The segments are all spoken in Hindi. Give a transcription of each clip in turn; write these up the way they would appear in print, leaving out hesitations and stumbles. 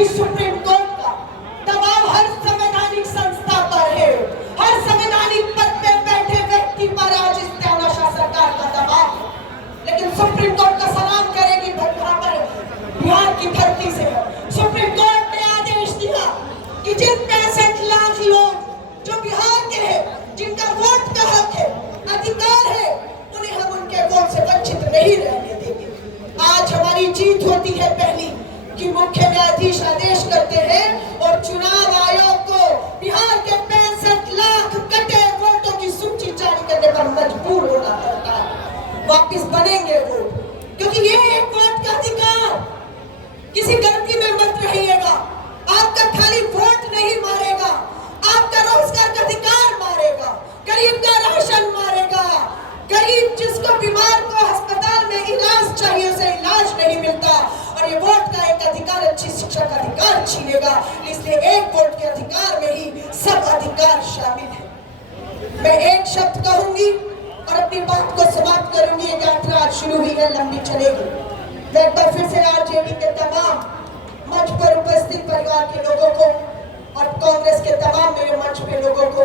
ही सुप्रीम कोर्ट का दबाव हर संवैधानिक संस्था पर है, हर संवैधानिक पद पे बैठे व्यक्ति पर आज इस तानाशाह सरकार का दबाव है। लेकिन सुप्रीम कोर्ट का सलाम करेगी बिहार की धरती से। सुप्रीम कोर्ट ने आदेश दिया कि जिन 65 लाख लोग जो बिहार के हैं, जिनका वोट का हक है, अधिकार है, उन्हें हम उनके वोट से वंचित नहीं रहने देंगे। आज हमारी जीत होती है पहली कि मुख्य न्यायाधीश आदेश करते हैं और चुनाव आयोग को बिहार के 65 लाख कटे वोटों की सूची जारी करने पर मजबूर होना पड़ता है। वापिस बनेंगे वोट, क्योंकि ये एक वोट का अधिकार। किसी गलती में मत रहिएगा। आपका खाली वोट नहीं मारेगा, आपका रोजगार का अधिकार मारेगा, गरीब का राशन मारेगा, गरीब जिसको बीमार को अस्पताल में इलाज चाहिए उसे इलाज नहीं मिलता, और ये वोट का एक अधिकार, अच्छी शिक्षा का अधिकार छीनेगा। इसलिए एक वोट के अधिकार में ही सब अधिकार शामिल है। मैं एक शब्द कहूंगी और अपनी बात को समाप्त करूंगी। ये यात्रा आज शुरू हुई है, लंबी चलेगी। मैं एक बार फिर से आरजेडी के तमाम मंच पर उपस्थित परिवार के लोगों को और कांग्रेस के तमाम मेरे मंच पे लोगों को,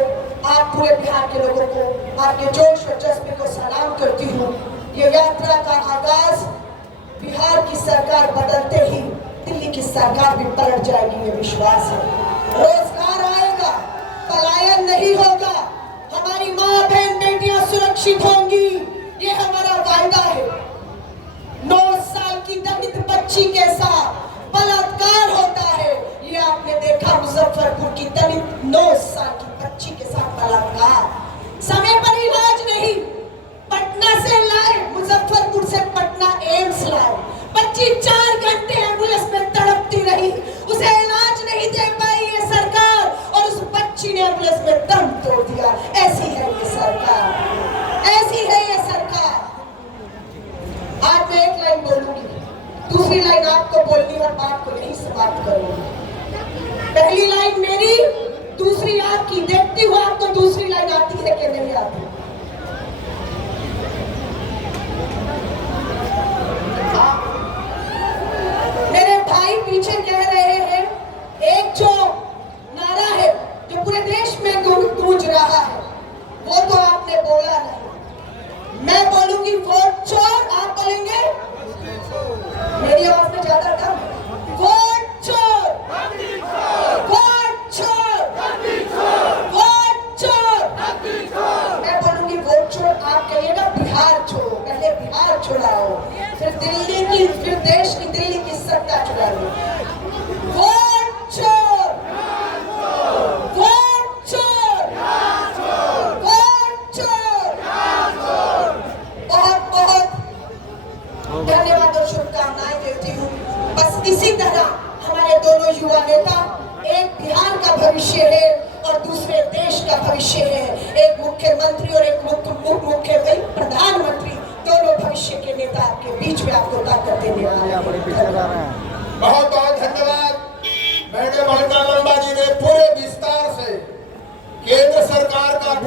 आप पूरे बिहार के लोगों को, आपके जोश और जज्बे को सलाम करती हूँ। ये यात्रा का आगाज बिहार की सरकार बदलते ही दिल्ली की सरकार भी पलट जाएगी, ये विश्वास है। रोजगार आएगा, पलायन नहीं होगा, हमारी माँ बहन बेटियां सुरक्षित होंगी, ये हमारा वायदा है। 9 साल की दलित बच्ची के साथ बलात्कार होता है, ये आपने देखा मुजफ्फरपुर की दलित 9 साल की बच्ची के साथ बलात्कार। समय पर इलाज नहीं, पटना से लाए, मुजफ्फरपुर से पटना एम्स लाए, बच्ची 4 घंटे एम्बुलेंस में तड़पती रही, उसे इलाज नहीं दे पाई ये सरकार, और उस बच्ची ने एम्बुलेंस में दम तोड़ दिया। ऐसी है ये सरकार, ऐसी है ये सरकार। आज मैं एक लाइन बोलूंगी, दूसरी लाइन आपको बोलनी और बात को यहीं समाप्त करूंगी। पहली लाइन मेरी, दूसरी आपकी। देखती हूँ आपको दूसरी लाइन आती है कि नहीं आती। मेरे भाई पीछे कह रहे हैं, एक जो नारा है जो पूरे देश में गूंज रहा है, वो तो आपने बोला नहीं। मैं बोलूंगी वोट चोर, आप बोलेंगे? मेरी आवाज में ज्यादा दम है। वोट चोर, वोट चोर, वोट चोर। मैं बोलूंगी वोट चोर, आप कहिएगा बिहार छोड़ो। पहले बिहार छुड़ाओ, फिर दिल्ली की, फिर देश की, दिल्ली की सत्ता छुड़ाओ। वोट चोर, वोट चोर, वोट चोर। बहुत बहुत धन्यवाद और शुभकामनाएं देती हूँ। बस इसी तरह हमारे दोनों युवा नेता, एक बिहार का भविष्य है और दूसरे देश का भविष्य है। एक मुख्यमंत्री और एक प्रधानमंत्री, दोनों भविष्य के नेता आपके बीच में आपको ताकत देने वाले हैं। बहुत बहुत धन्यवाद मैडम अलका लांबा जी ने पूरे विस्तार से केंद्र सरकार का